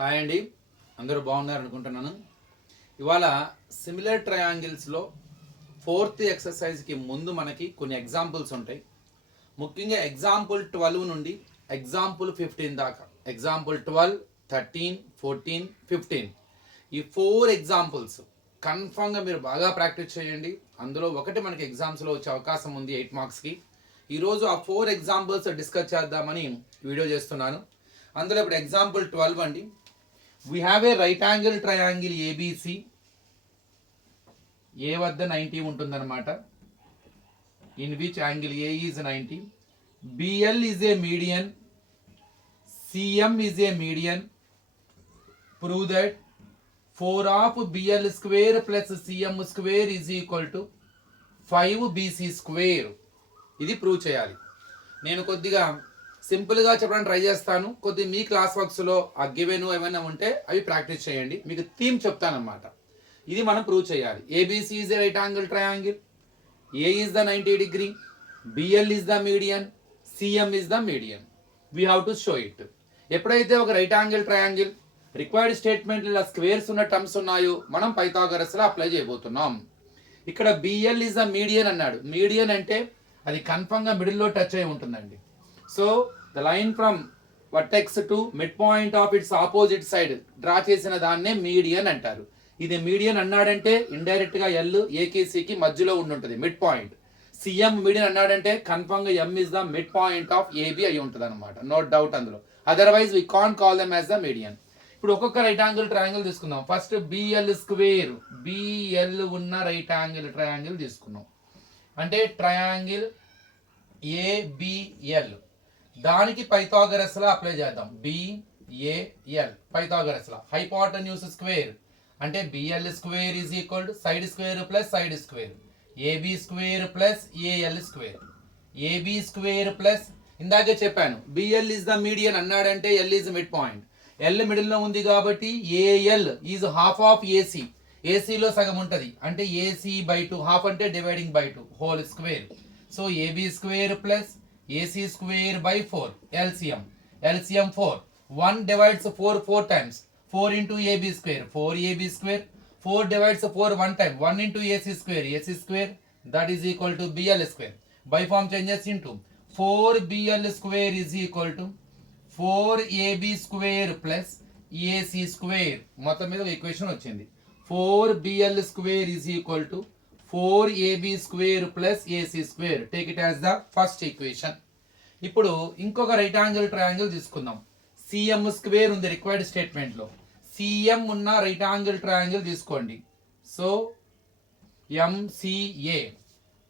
Hi అండి, అందరూ బాగున్నారు అనుకుంటున్నాను. ఇవాళ సిమిలర్ ట్రయాంగిల్స్లో ఫోర్త్ ఎక్సర్సైజ్కి ముందు మనకి కొన్ని ఎగ్జాంపుల్స్ ఉంటాయి. ముఖ్యంగా ఎగ్జాంపుల్ 12 నుండి ఎగ్జాంపుల్ 15 దాకా, ఎగ్జాంపుల్ 12, 13, 14, 15 ఈ 4 ఎగ్జాంపుల్స్ కన్ఫామ్గా మీరు బాగా ప్రాక్టీస్ చేయండి. అందులో ఒకటి మనకి ఎగ్జామ్స్లో వచ్చే అవకాశం ఉంది 8 మార్క్స్కి. ఈరోజు ఆ 4 ఎగ్జాంపుల్స్ డిస్కస్ చేద్దామని వీడియో చేస్తున్నాను. అందులో ఇప్పుడు ఎగ్జాంపుల్ 12 అండి. We have a right angle triangle ABC. A వద్ద 90 ఉంటుందన్నమాట. In which angle A is 90. BL is a median. CM is a median. Prove that 4 of BL square plus CM square is equal to 5 BC square. ఇది prove చేయాలి. నేను కొద్దిగా సింపుల్గా చెప్పడానికి try చేస్తాను. కొద్దిగా మీ క్లాస్ వర్క్స్లో ఆ గివెన్ ఏమైనా ఉంటే అవి ప్రాక్టీస్ చేయండి. మీకు థీమ్ చెప్తానమాట. ఇది మనం ప్రూవ్ చేయాలి. ABC is a right angle triangle. A is the 90 degree. BL is the median. CM is the median. We have to show it. ఎప్పుడైతే ఒక రైట్ యాంగిల్ ట్రయాంగిల్ రిక్వైర్డ్ స్టేట్మెంట్లో స్క్వేర్స్ ఉన్న terms ఉన్నాయో మనం పైథాగరస్లో అప్లై చేయబోతున్నాం. ఇక్కడ బిఎల్ ఈజ్ ద మీడియన్ అన్నాడు. మీడియన్ అంటే అది కన్ఫర్మ్గా మిడిల్లో టచ్ అయి ఉంటుందండి. So the line from vertex to mid point of its opposite side draw చేసిన దాన్నే మీడియన్ అంటారు. ఇది మీడియన్ అన్నాడంటే ఇండైరెక్ట్ గా ఎల్ ఏకేసీకి మధ్యలో ఉండుంటుంది మిడ్ పాయింట్. సిఎం మీడియన్ అన్నాడంటే కన్ఫర్మ్ గా M is the mid point of AB అయి ఉంటుంది అనమాట. నో డౌట్ అందులో. Otherwise we can't call them as the median. ఇప్పుడు ఒక్కొక్క రైట్ యాంగిల్ ట్రయాంగిల్ తీసుకుందాం. First BL square. బిఎల్ ఉన్న రైట్ యాంగిల్ ట్రయాంగిల్ తీసుకున్నాం. అంటే ట్రయాంగిల్ ఏబిఎల్ దానికి పైథాగరస్ లా అప్లై చేద్దాం. BAL Pythagoras law. Hypotenuse square అంటే BL square is equal to side square plus side square. AB square plus AL square. AB square plus ఇందాకే చెప్పాను BL is the median అన్నాడంటే L is mid point. L middle లో ఉంది కాబట్టి AL is half of AC. ఏసీలో సగం ఉంటుంది అంటే ఏసీ బై 2. హాఫ్ అంటే dividing by 2 whole square. So AB square plus AC square by 4. LCM. LCM 4. 1 divides 4 times. 4 into AB square. 4AB square. 4 divides 4 1 time. 1 into AC square. AC square. That is equal to BL square. By form changes into 4BL square is equal to 4AB square plus AC square. మొత్తం మీద equation వచ్చింది. 4BL square is equal to 4AB square plus AC square. Take it as the first equation. ఇప్పుడు ఇంకొక right angle triangle తీసుకుందాం. CM square ఉంది required స్టేట్మెంట్లో. CM ఉన్న right angle triangle తీసుకోండి. So MCA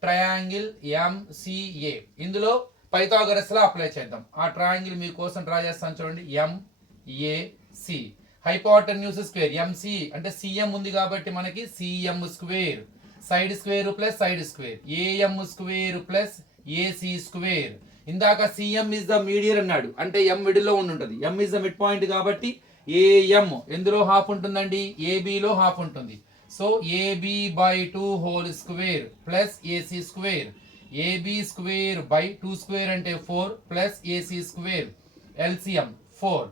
triangle MCA ఇందులో Pythagoras law apply చేద్దాం. ఆ triangle మీకోసం డ్రా చేస్తాను చూడండి. MAC hypotenuse square. ఎంసి అంటే సిఎం ఉంది కాబట్టి మనకి CM square side square plus side square. AM square plus AC square. ఇందాక సిఎం ఇస్ ద మీడియన్ అన్నాడు అంటే ఎం మిడిల్లో ఉంటుంది. ఎం ఇస్ ద మిడ్ పాయింట్ కాబట్టి ఏఎం ఎందులో హాఫ్ ఉంటుందండి. ఏబిలో హాఫ్ ఉంటుంది. So AB by 2 whole square plus AC square. AB square by 2 square అంటే 4 plus AC square. LCM 4.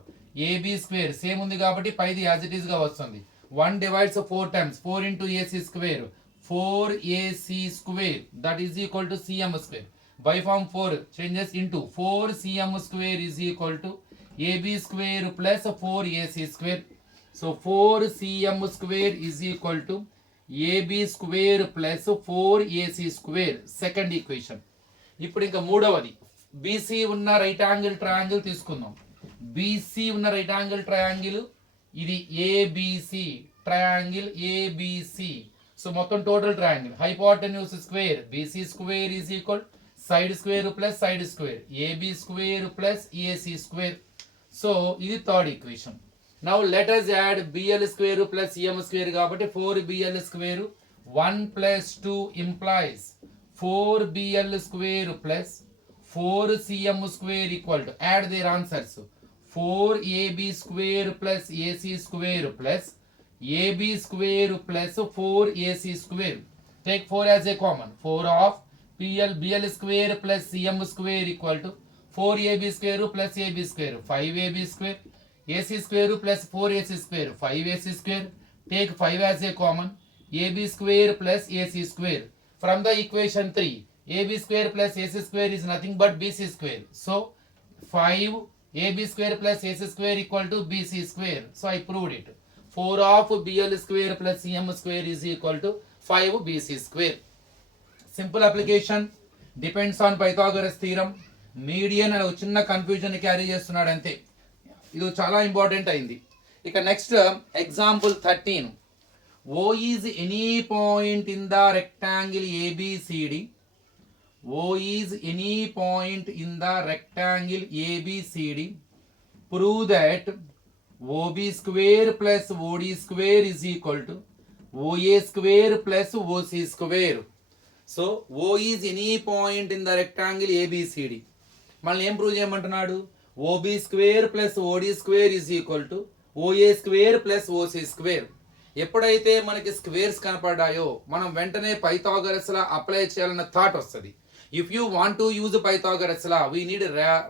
AB square same ఉంది కాబట్టి పైది యాజ్ ఇట్ ఈస్ గా వస్తుంది. 1 divides 4 times. 4 into AC square. 4AC square that is equal to CM square. By form 4 changes into 4CM square is equal to AB square plus 4AC square. So 4CM square is equal to AB square plus 4AC square. Second equation. ఇప్పుడు ఇంకా మూడవది BC ఉన్న right angle triangle తీసుకుందాం. BC ఉన్న right angle triangle ఇది ABC triangle ABC. So మొత్తం total triangle hypotenuse square BC square is equal side square plus side square AB square plus AC square. So ఇది third equation. Now let us add BL square plus CM square కాబట్టి 4BL square 1 plus 2 implies 4BL square plus 4CM square equal to add their answers 4AB square plus AC square plus AB square plus 4AC square. Take 4 as a common. 4 of BL square plus CM square equal to 4AB square plus AB square. 5AB square. AC square plus 4AC square 5AC square. Take 5 as a common. AB square plus AC square. From the equation 3, AB square plus AC square is nothing but BC square. So 5 AB square plus AC square equal to BC square. So I proved it. 4 of BL square plus CM square is equal to 5 BC square. Simple application, depends on Pythagoras theorem. Median అనే ఒక చిన్న confusion carry చేస్తున్నాడు అంతే. ఇది చాలా important అయింది. ఇక next example 13. O is any point in the rectangle ABCD. O is any point in the rectangle ABCD. Prove that OB square plus OD square is equal to OA square plus OC square. So O is any point in the rectangle ABCD. మనల్ని ఏం prove చేయమంటున్నాడు? OB square plus OD square is equal to OA square plus OC square. ఎప్పుడైతే మనకి squares కనపడ్డాయో మనం వెంటనే Pythagoras law apply చేయాలన్న thought వస్తుంది. If you want to use Pythagoras law we need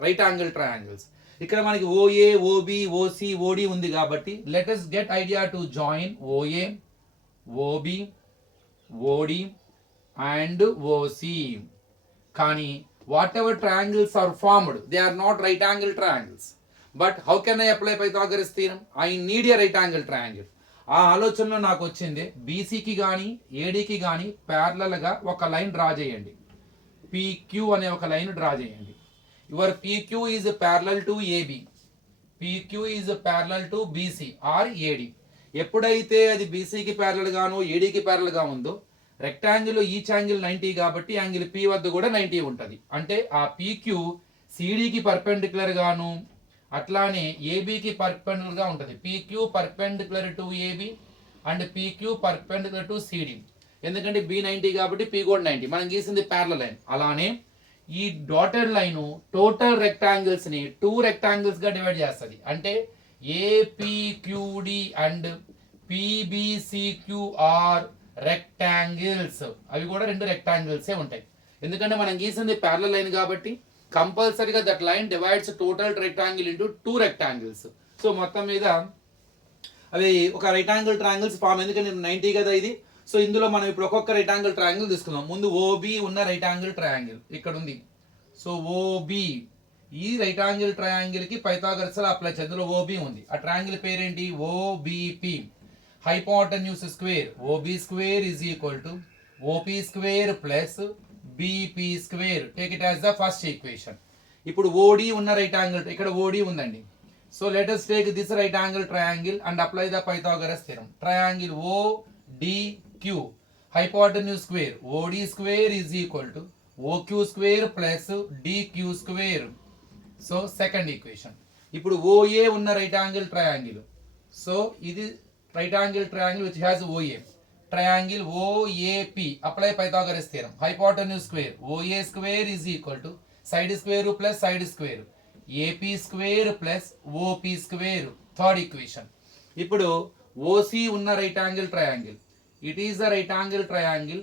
right angle triangles. ఇక్కడ మనకి OA OB OC OD ఉంది కాబట్టి let us get idea to join OA OB OD and OC. కానీ whatever triangles are formed, they are not right angle triangles. But how can I apply Pythagoras theorem? I need a right angle triangle. ఆ ఆలోచనలో నాకు వచ్చింది, బీసీకి కానీ ఏడీకి కానీ ప్యారలల్గా ఒక లైన్ డ్రా చేయండి. PQ అనే ఒక లైన్ డ్రా చేయండి. Your PQ is parallel to AB, PQ is parallel to BC or AD. ఎప్పుడైతే అది బీసీకి ప్యారలల్ గాను ఏడీకి ప్యారలల్ గా ఉందో రెక్టాంగిల్ ఈచ్ యాంగిల్ 90 కాబట్టి యాంగిల్ P వద్ద కూడా 90 ఉంటుంది. అంటే ఆ PQ CDకి పర్పెండిక్యులర్ గాను అట్లానే ABకి పర్పెండిక్యులర్ గా ఉంటుంది. PQ perpendicular to AB and PQ perpendicular to CD. ఎందుకంటే B 90 కాబట్టి P కూడా 90. మనం గీసింది ప్యారలల్ లైన్. అలానే ఈ డాటెడ్ లైన్ టోటల్ రెక్టాంగిల్స్ ని 2 రెక్టాంగిల్స్ గా డివైడ్ చేస్తుంది. అంటే APQD అండ్ PBCQR రెక్టాంగిల్స్. అవి కూడా 2 రెక్టాంగిల్సే ఉంటాయి. ఎందుకంటే మనం గీసింది ప్యారలల్ లైన్ కాబట్టి కంపల్సరీగా that line divides total rectangle into 2 rectangles. So మొత్తం మీద అవి ఒక రెక్టాంగిల్ ట్రయాంగిల్స్ ఫామ్. ఎందుకంటే 90 కదా ఇది. సో ఇందులో మనం ఇప్పుడు ఒక్కొక్క రెక్టాంగిల్ ట్రయాంగిల్ తీసుకుందాం. ముందు OB ఉన్న రెక్టాంగిల్ ట్రయాంగిల్ ఇక్కడ ఉంది. సో OB ఈ రెక్టాంగిల్ ట్రయాంగిల్ కి పైథాగరస్ లా అప్లై చేద్దాం. OB ఉంది. ఆ ట్రయాంగిల్ పేరేంటి? OBP. hypotenuse square OB square is equal to OP square plus BP square. Take it as the first equation. ఇప్పుడు OD ఉన్న రైట్ యాంగిల్, ఇక్కడ OD ఉందండి. So let us take this right angle triangle and apply the Pythagoras theorem. Triangle ODQ, hypotenuse square OD square is equal to OQ square plus DQ square. So second equation. ఇప్పుడు OA ఉన్న right angle triangle. So ఇది right angle triangle which has OA. Triangle OAP. Apply Pythagoras theorem. Hypotenuse square OA square is equal to side square root plus side square AP square plus OP square. Third equation. ఇప్పుడు OC ఉన్న right angle triangle. It is a right angle triangle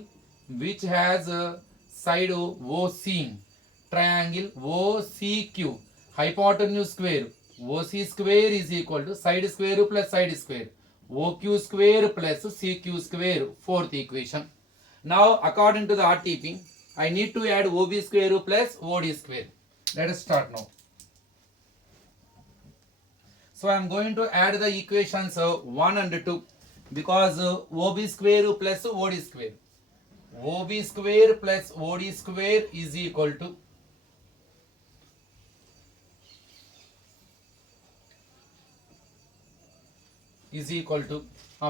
which has a side OC. Triangle OCQ. Hypotenuse square OC square is equal to side square root plus side square OQ square plus CQ square. Fourth equation. Now according to the RTP I need to add OB square plus OD square. Let us start now. So I am going to add the equations 1 and 2 because OB square plus OD square. OB square plus OD square is equal to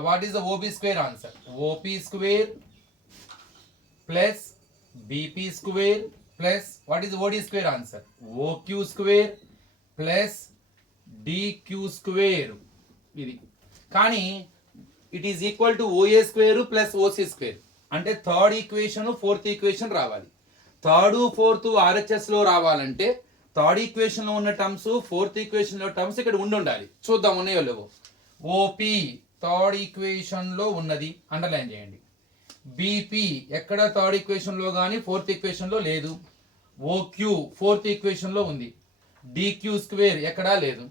what is the OB square answer? OP square plus BP square plus what is OD square answer? OQ square plus DQ square. ఇది కానీ it is equal to OA square plus OC square. అంటే third equation fourth equation రావాలి. Third fourth RHS లో రావాలంటే third equation లో ఉన్న terms fourth equation లో terms ఇక్కడ ఉండాలి. చూద్దాం ఉన్నాయో లేవో. OP థర్డ్ ఈక్వేషన్ లో ఉన్నది, అండర్లైన్ చేయండి. BP ఎక్కడ థర్డ్ ఈక్వేషన్ లో కానీ ఫోర్త్ ఈక్వేషన్ లో లేదు. OQ ఫోర్త్ ఈక్వేషన్ లో ఉంది. DQ స్క్వేర్ ఎక్కడా లేదు.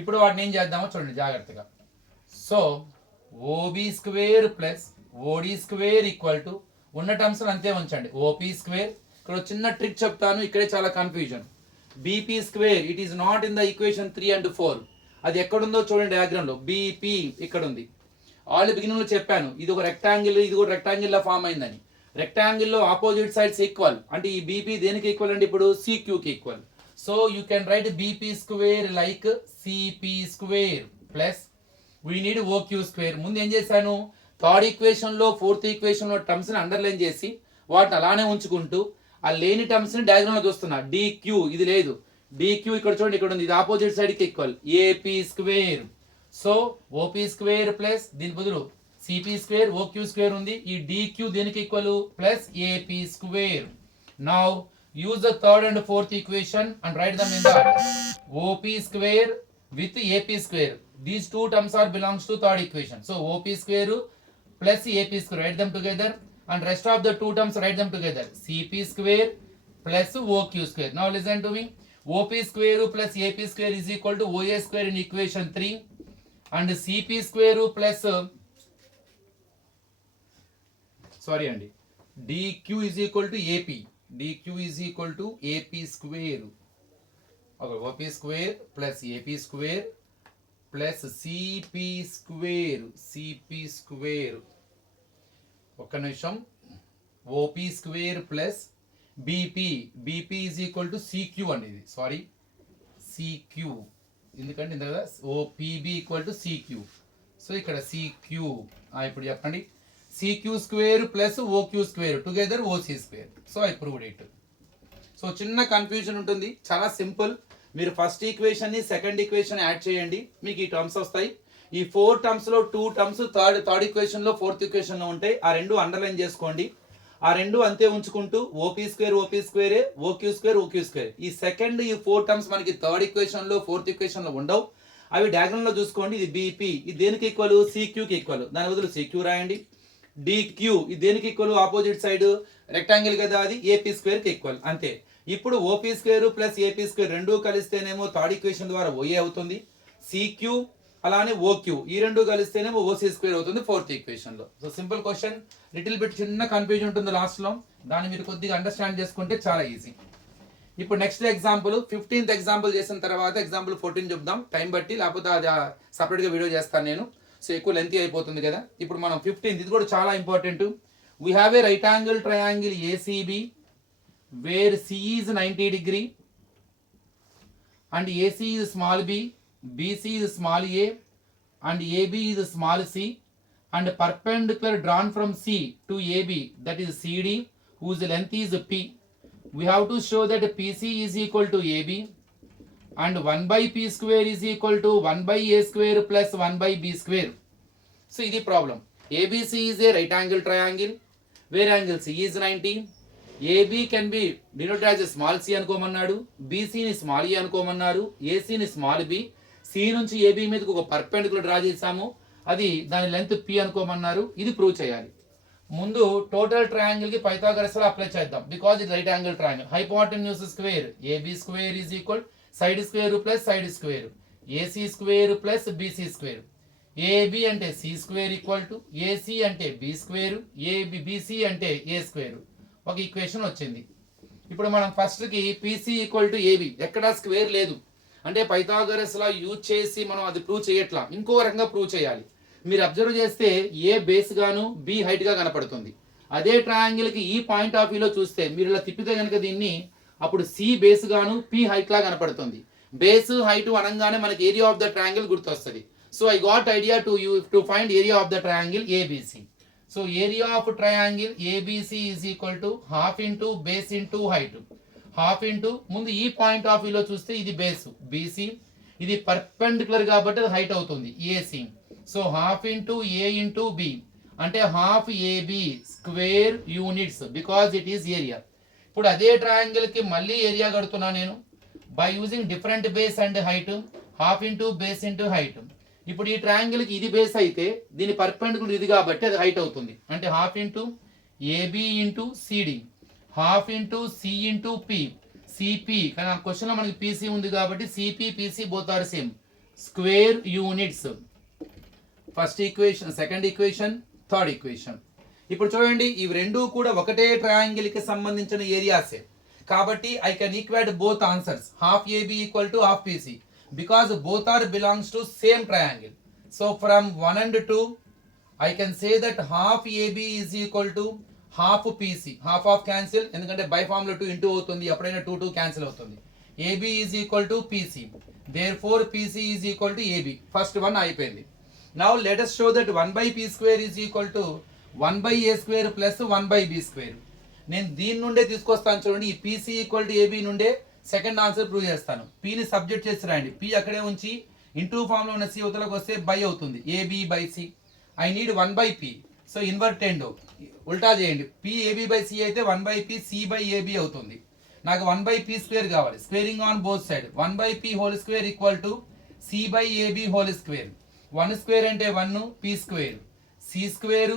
ఇప్పుడు వాటిని ఏం చేద్దామో చూడండి జాగ్రత్తగా. So OB square plus OD square equal to ఉన్న టర్మ్స్ అంతే ఉంచండి ఓపీ స్క్వేర్. ఇక్కడ చిన్న ట్రిక్ చెప్తాను, ఇక్కడే చాలా confusion. BP square it is not in the equation 3 and 4. అది ఎక్కడుందో చూడండి డయాగ్రామ్ లో. బీపీ ఇక్కడ ఉంది. ఆల్రెడీ బిగినింగ్ లో చెప్పాను ఇది ఒక రెక్టాంగిల్, ఇది కూడా రెక్టాంగిల్ లా ఫామ్ అయిందని. రెక్టాంగిల్ లో ఆపోజిట్ సైడ్స్ ఈక్వల్, అంటే ఈ బీపీ దేనికి ఈక్వల్ అంటే ఇప్పుడు సిక్యూకి ఈక్వల్. So you can write BP square like CP square plus we need OQ square. ముందు ఏం చేశాను, థర్డ్ ఈక్వేషన్ లో ఫోర్త్ ఈక్వేషన్ లో టర్మ్స్ ని అండర్లైన్ చేసి వాటిని అలానే ఉంచుకుంటూ ఆ లేని టర్మ్స్ ని డయాగ్రామ్ లో చూస్తున్నా. డిక్యూ ఇది లేదు, డిక్యూ ఇక్కడ చూడండి ఇక్కడ ఉంది, ఇది ఆపోజిట్ సైడ్ కి equal AP square. So OP square plus దీని బదులు సిపీ స్క్వేర్ ఓక్యూ స్క్వేర్ ఉంది. ఈ డిక్యూ దేనికి equal plus AP square. Now use the third and fourth equation and write them in the order. OP square with AP square. These two terms are belongs to third equation. So OP square plus AP square. Write them together. And rest of the two terms write them together. CP square plus OQ square. Now listen to me. OP square plus AP square is equal to OA square in equation 3. And CP square plus sorry Andy. DQ is equal to AP. dq is equal to AP square. Okay, OP square plus AP square plus CP square. CP square. ఒక్క నిమిషం. OP square plus BP. BP is equal to CQ అండి ఇది. Sorry CQ. ఎందుకంటే ఇంత కదా OPB equal to CQ. So ఇక్కడ CQ. ఇప్పుడు చెప్పండి. CQ square plus OQ square together OC square. So I proved it. So చిన్న కన్ఫ్యూజన్ ఉంటుంది, చాలా సింపుల్. మీరు ఫస్ట్ ఈక్వేషన్ ని సెకండ్ ఈక్వేషన్ యాడ్ చేయండి, మీకు ఈ టర్మ్స్ వస్తాయి. ఈ 4 టర్మ్స్ లో 2 టర్మ్స్ థర్డ్ ఈక్వేషన్ లో ఫోర్త్ ఈక్వేషన్ లో ఉంటాయి. ఆ రెండు అండర్లైన్ చేసుకోండి. ఆ రెండు అంతే ఉంచుకుంటూ ఓపీ స్క్వేర్ ఓక్యూ స్క్వేర్. ఈ సెకండ్ ఈ 4 టర్మ్స్ మనకి థర్డ్ ఈక్వేషన్ లో ఫోర్త్ ఈక్వేషన్ లో ఉండవు. అవి డయాగ్రామ్ లో చూసుకోండి. ఇది బీపీ, ఇది దేనికి ఈక్వల్ సిక్యూకి ఈక్వల్, దాని బదులు సిక్యూ రాయండి. డిక్యూ ఇది దేనికి ఈక్వల్ ఆపోజిట్ సైడ్ రెక్టాంగిల్ కదా, అది ఏపీ స్క్వేర్ కి ఈక్వల్ అంతే. ఇప్పుడు OP square plus AP square రెండు కలిస్తేనేమో థర్డ్ ఈక్వేషన్ ద్వారా ఓఏ అవుతుంది. సిక్యూ అలానే ఓక్యూ ఈ రెండు కలిస్తేనేమో ఓసీ స్క్వేర్ అవుతుంది ఫోర్త్ ఈక్వేషన్ లో. So simple question, little bit చిన్న కన్ఫ్యూజన్ ఉంటుంది లాస్ట్ లో, దాన్ని మీరు కొద్దిగా అండర్స్టాండ్ చేసుకుంటే చాలా ఈజీ. ఇప్పుడు నెక్స్ట్ ఎగ్జాంపుల్ 15th ఎగ్జాంపుల్ చేసిన తర్వాత ఎగ్జాంపుల్ 14 చెప్దాం టైం బట్టి, లేకపోతే అది సపరేట్ గా వీడియో చేస్తాను నేను. సో ఎక్కువ లెంత్ అయిపోతుంది కదా. ఇప్పుడు మనం 15th, ఇది కూడా చాలా important. We have a right angle triangle ACB where C is 90 degree and AC is small b, BC is small a and AB is small c and perpendicular drawn from C to AB, that is CD, whose length is P. We have to show that PC is equal to AB and 1 by P square is equal to 1 by A square plus 1 by B square. So ఇది problem. ABC is a right angle triangle where angle C is 90. AB can be denoted as a small c అనుకోమన్నాడు, BC ని small e అనుకోమన్నారు, AC ని small b. C నుంచి AB మీదకి ఒక perpendicular draw చేసాము, అది దాని length P అనుకోమన్నారు. ఇది prove చేయాలి. ముందు టోటల్ ట్రయాంగిల్ కి పైథాగరస్ లా అప్లై చేద్దాం, బికాజ్ ఇది right angle triangle. Hypotenuse square AB square is equal side square plus side square, AC square plus BC square. AB అంటే C square equal to AC అంటే B square, BC అంటే A square. ఒక equation వచ్చింది. ఇప్పుడు మనం first కి PC equal to AB, ఎక్కడా square లేదు అంటే పైథాగరస్ లా యూజ్ చేసి మనం అది ప్రూవ్ చేయట్లా, ఇంకో రకంగా ప్రూవ్ చేయాలి. మీరు అబ్జర్వ్ చేస్తే A బేస్ గాను B హైట్ గా కనపడుతుంది. అదే ట్రయాంగిల్ కి ఈ పాయింట్ ఆఫ్ వ్యూలో చూస్తే మీరు ఇలా తిప్పితే కనుక దీన్ని, అప్పుడు C బేస్ గాను P హైట్ లా కనపడుతుంది. బేస్ హైట్ అనగానే మనకి ఏరియా ఆఫ్ ద ట్రయాంగిల్ గుర్తొస్తుంది. So I got idea to find area of the triangle ABC. So area of triangle ABC is equal to half into base into height. Half into ముందు ఈ point of వ్యూలో చూస్తే ఇది base BC, ఇది perpendicular కాబట్టి అది height అవుతుంది AC. So half into A into B అంటే half AB square units, because it is area. ఇప్పుడు అదే ట్రయాంగిల్ కి మళ్ళీ ఏరియా కడుతున్నా నేను by using different base and height. Half into base into height. ఇప్పుడు ఈ ట్రయాంగిల్ కి ఇది బేస్ అయితే దీని పర్పెండిక్యులర్ ఇది కాబట్టి అది హైట్ అవుతుంది. అంటే half into AB into CD, half into C into P, CP. కానీ ఆ క్వశ్చన్ లో మనకి PC ఉంది కాబట్టి CP PC both are same. Square units. First equation, second equation, third equation. ఇప్పుడు చూడండి, ఇవి రెండు కూడా ఒకటే ట్రయాంగిల్ కి సంబంధించిన ఏరియాసే కాబట్టి I can equate both answers. Half AB equal to half PC because both are belongs to same triangle. So from 1 and 2 I can say that half AB is equal to half PC. Half of cancel ఎందుకంటే by form లో 2 into అవుతుంది, ఎప్పుడైనా 2 cancel అవుతుంది. AB is equal to PC. Therefore PC is equal to AB. First one అయిపోయింది. Now let us show that 1 by P square is equal to 1 by A square plus 1 by B square. నేను దీని నుండే తీసుకొస్తాను చూడండి. ఈ PC equal to AB నుండే second answer prove చేస్తాను. P ని సబ్జెక్ట్ చేసి రాయండి. P అక్కడే ఉంచి ఇంటూ ఫామ్ లో ఉన్న C ఉతలకు వస్తే బై అవుతుంది. AB by C. I need 1 by P. So ఇన్వర్టెండ్ ఉల్టా చేయండి. P AB by C అయితే 1 by P C by AB అవుతుంది. నాకు 1 by P స్క్వేర్ కావాలి. Squaring on both side 1 by P whole square equal to C by AB whole square. 1 square అంటే 1, P square, C square,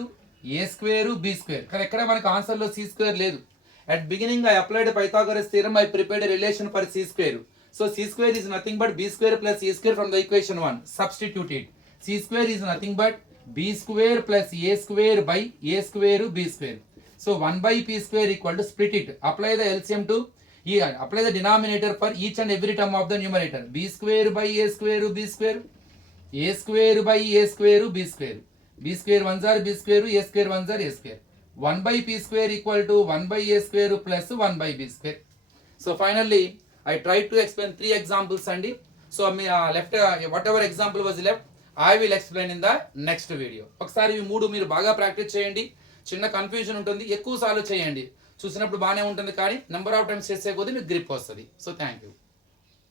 A square, B square. ఇక్కడ మనకు answer లో C square లేదు. At beginning I applied Pythagoras theorem. I prepared a relation for C square. So C square is nothing but B square plus A square from the equation 1. Substitute it. C square is nothing but B square plus A square by A square B square. So 1 by P square equal to, split it. Apply the LCM to, apply the denominator for each and every term of the numerator. B square by A square B square. A square by A square B square. B square ones are B square, A square ones are A square. 1 by P square equal to 1 by A square plus 1 by B square. So finally I tried to explain 3 examples and so left whatever example was left I will explain in the next video. ఒకసారి ఈ మూడు మీరు బాగా practice చేయండి. చిన్న confusion ఉంటుంది, ఎక్కువ సార్లు చేయండి. చూసినప్పుడు బాగానే ఉంటుంది కానీ నెంబర్ ఆఫ్ టైమ్స్ చేసే కొద్దీ మీకు గ్రిప్ వస్తుంది. So thank you.